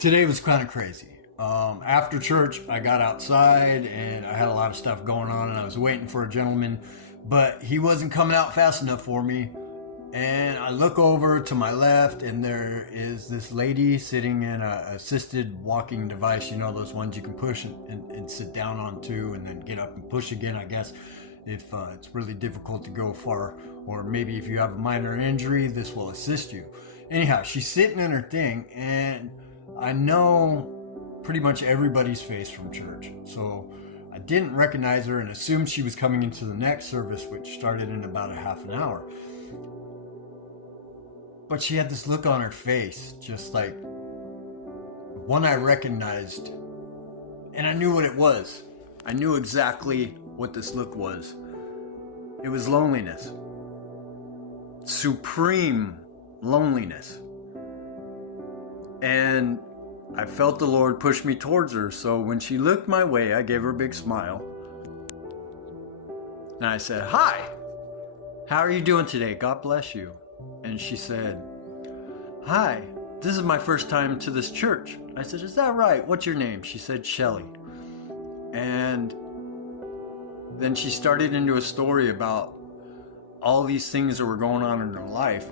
Today was kind of crazy. After church, I got outside and I had a lot of stuff going on, and I was waiting for a gentleman, but he wasn't coming out fast enough for me. And I look over to my left, and there is this lady sitting in a assisted walking device. You know, those ones you can push and sit down onto, and then get up and push again, I guess, if it's really difficult to go far, or maybe if you have a minor injury, this will assist you. Anyhow, she's sitting in her thing, and I know pretty much everybody's face from church. So I didn't recognize her and assumed she was coming into the next service, which started in about a half an hour. But she had this look on her face, just like one I recognized, and I knew what it was. I knew exactly what this look was. It was loneliness. Supreme loneliness. And I felt the Lord push me towards her, so when she looked my way, I gave her a big smile. And I said, "Hi, how are you doing today? God bless you." And she said, "Hi, this is my first time to this church." I said, "Is that right? What's your name?" She said, "Shelly." And then she started into a story about all these things that were going on in her life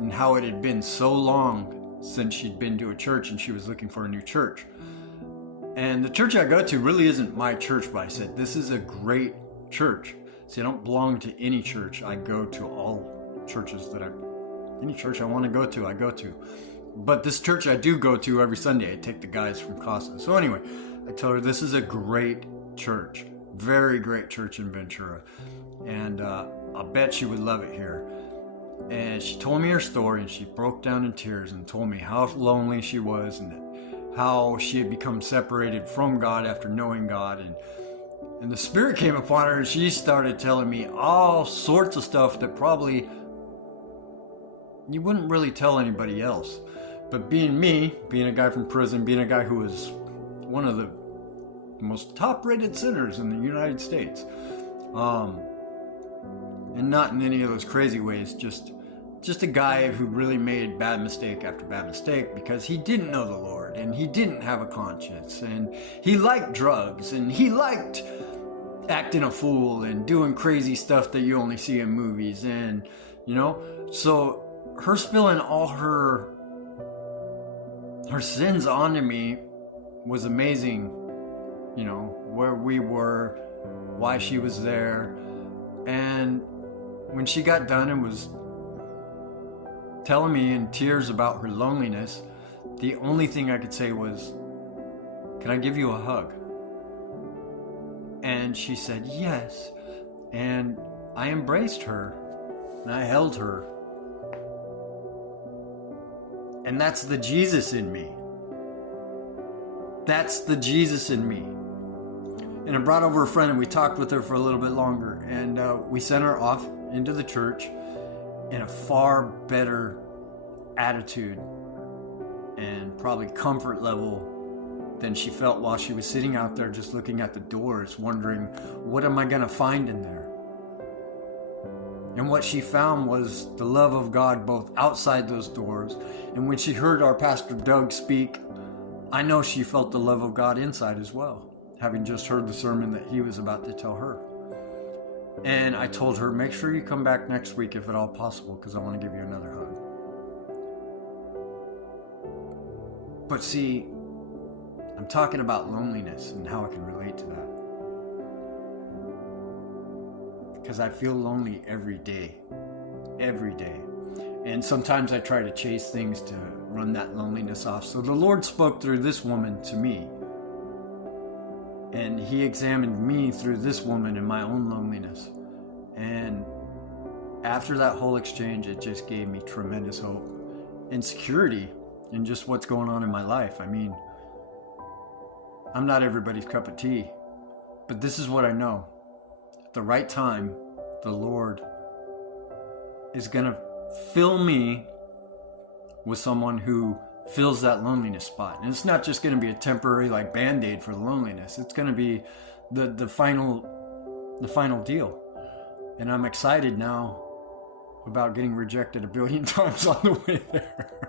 and how it had been so long since she'd been to a church and she was looking for a new church. And the church I go to really isn't my church, but I said, this is a great church. See, I don't belong to any church. I go to all churches any church I want to go to, I go to. But this church I do go to every Sunday. I take the guys from Casa. So anyway, I told her this is a great church. Very great church in Ventura. And I bet she would love it here. And she told me her story, and she broke down in tears and told me how lonely she was and how she had become separated from God after knowing God. And the Spirit came upon her, and she started telling me all sorts of stuff that probably you wouldn't really tell anybody else. But being me, being a guy from prison, being a guy who was one of the most top-rated sinners in the United States, and not in any of those crazy ways, just a guy who really made bad mistake after bad mistake because he didn't know the Lord, and he didn't have a conscience, and he liked drugs, and he liked acting a fool and doing crazy stuff that you only see in movies. And so her spilling all her sins onto me was amazing. Where we were, why she was there. And when she got done and was telling me in tears about her loneliness, the only thing I could say was, "Can I give you a hug?" And she said yes. And I embraced her and I held her. And that's the Jesus in me. That's the Jesus in me. And I brought over a friend, and we talked with her for a little bit longer, and we sent her off into the church in a far better attitude and probably comfort level than she felt while she was sitting out there just looking at the doors, wondering, what am I going to find in there? And what she found was the love of God both outside those doors, and when she heard our Pastor Doug speak, I know she felt the love of God inside as well, having just heard the sermon that he was about to tell her. And I told her, make sure you come back next week if at all possible, because I want to give you another hug. But see, I'm talking about loneliness and how I can relate to that. Because I feel lonely every day. Every day. And sometimes I try to chase things to run that loneliness off. So the Lord spoke through this woman to me. And he examined me through this woman in my own loneliness. And after that whole exchange, it just gave me tremendous hope and security in just what's going on in my life. I mean, I'm not everybody's cup of tea, but this is what I know. At the right time, the Lord is going to fill me with someone who fills that loneliness spot. And it's not just going to be a temporary Band-Aid for the loneliness. It's going to be the final deal. And I'm excited now about getting rejected a billion times on the way there.